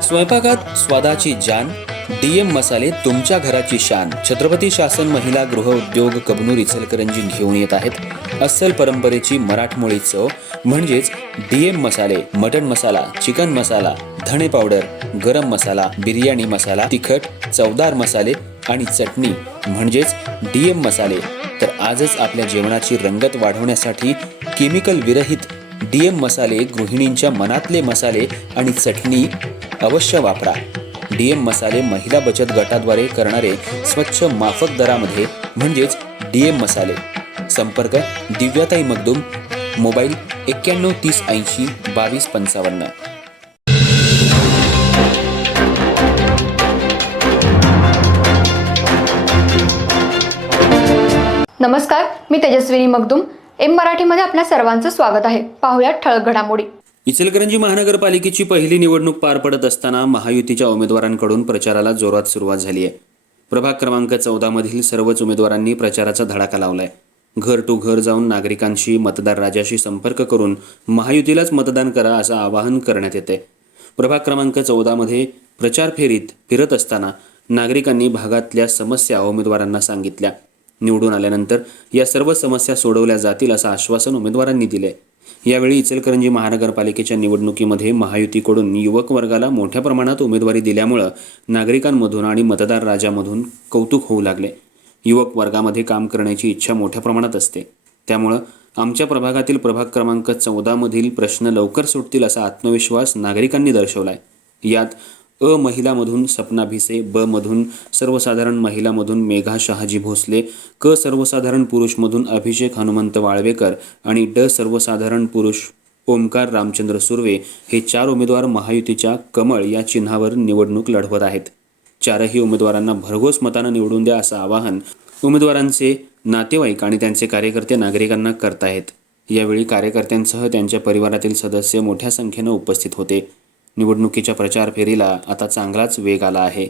स्वयंपाकात स्वादाची जान, डीएम मसाले तुमच्या घराची शान. छत्रपती शासन महिला गृह उद्योग कबनूर इचलकरंजी घेऊन येत आहेत अस्सल परंपरेची मराठमोळी चव म्हणजेच डीएम मसाले. मटन मसाला, चिकन मसाला, धणे पावडर, गरम मसाला, बिर्याणी मसाला, तिखट चवदार मसाले आणि चटणी म्हणजेच डीएम मसाले. तर आजच आपल्या जेवणाची रंगत वाढवण्यासाठी केमिकल विरहित डीएम मसाले, गृहिणींच्या मनातले मसाले आणि चटणी अवश्य वापरा. डीएम मसाले महिला बचत गटाद्वारे करणारे स्वच्छ माफक दरामध्ये म्हणजेच डीएम मसाले. संपर्क दिव्याताई मगदूम, मोबाईल 91 30 80 22 55. नमस्कार, मी तेजस्विनी मगदूम. एम मराठीमध्ये आपल्या सर्वांचं स्वागत आहे. पाहूयात ठळक घडामोडी. इचलकरंजी महानगरपालिकेची पहिली निवडणूक पार पडत असताना महायुतीच्या उमेदवारांकडून प्रचाराला जोरात सुरुवात झाली आहे. प्रभाग क्रमांक 14 मधील सर्वच उमेदवारांनी प्रचाराचा धडाका लावलाय. घर टू घर जाऊन नागरिकांशी, मतदार राजाशी संपर्क करून महायुतीलाच मतदान करा असं आवाहन करण्यात येते. प्रभाग क्रमांक 14 मध्ये प्रचार फेरीत फिरत असताना नागरिकांनी भागातल्या समस्या उमेदवारांना सांगितल्या. निवडून आल्यानंतर या सर्व समस्या सोडवल्या जातील असं आश्वासन उमेदवारांनी दिले. यावेळी इचलकरंजी महानगरपालिकेच्या निवडणुकीमध्ये महायुतीकडून युवक वर्गाला मोठ्या प्रमाणात उमेदवारी दिल्यामुळं नागरिकांमधून आणि मतदार राजामधून कौतुक होऊ लागले. युवक वर्गामध्ये काम करण्याची इच्छा मोठ्या प्रमाणात असते. त्यामुळं आमच्या प्रभागातील प्रभाग क्रमांक 14 मधील प्रश्न लवकर सुटतील असा आत्मविश्वास नागरिकांनी दर्शवलाय. यात अ महिलामधून सपना भिसे, ब मधून सर्वसाधारण महिलामधून मेघा शहाजी भोसले, क सर्वसाधारण पुरुषमधून अभिषेक हनुमंत वाळवेकर आणि ड सर्वसाधारण पुरुष ओमकार रामचंद्र सुर्वे हे 4 उमेदवार महायुतीच्या कमळ या चिन्हावर निवडणूक लढवत आहेत. 4ही उमेदवारांना भरघोस मतानं निवडून द्या असं आवाहन उमेदवारांचे नातेवाईक आणि त्यांचे कार्यकर्ते नागरिकांना करतायत. यावेळी कार्यकर्त्यांसह त्यांच्या परिवारातील सदस्य मोठ्या संख्येनं उपस्थित होते. निवडणुकीच्या प्रचार फेरीला आता चांगलाच वेग आला आहे.